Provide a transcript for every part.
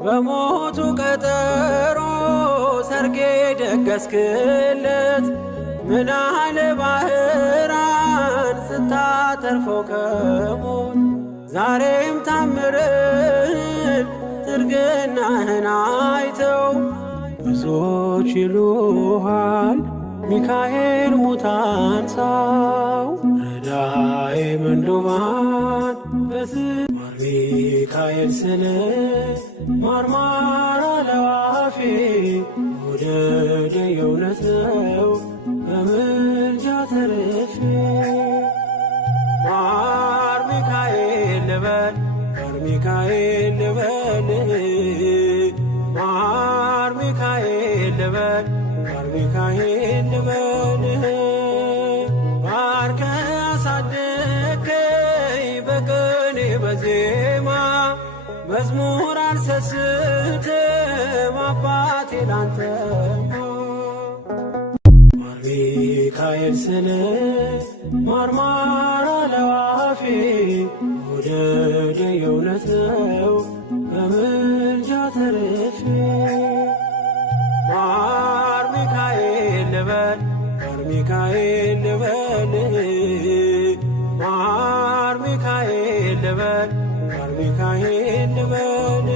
በሞቱ ቀጠሮ ሰርጌ ደገስክለት ምናለ ባህራን ስታተርፈው ከሞት ዛሬም ታምርን ትርግናህን አይተው ብዙዎች ይሉሃል ሚካኤል ሙታን ሳው ረዳኤ ምንዱባን በዝማር ሚካኤል ስለ ማርማራ ለዋፌ ወደደ የእውነት ነው በምልጃ ተርፌ ማር ሚካኤል ልበል ማር ሚካኤል ልበል ማር ሚካኤል ልበል ማር ሚካኤል ልበል ባርከ አሳደከኝ በቅኔ በዜማ መዝሙር አልሰስትም አባቴ ላንተማ ማር ሚካኤል ስለ ማርማራ ለዋፌ ወደደ የእውነት ነው በምልጃ ተርፌ ማር ሚካኤል ልበል ማር ሚካኤል ልበል ማር ሚካኤል ልበል ማር ሚካኤል ልበል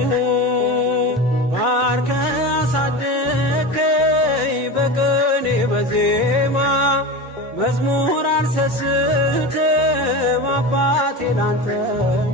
ባርከ አሳደከኝ በቅኔ በዜማ መዝሙር አልሰስትም አባቴ ላንተማ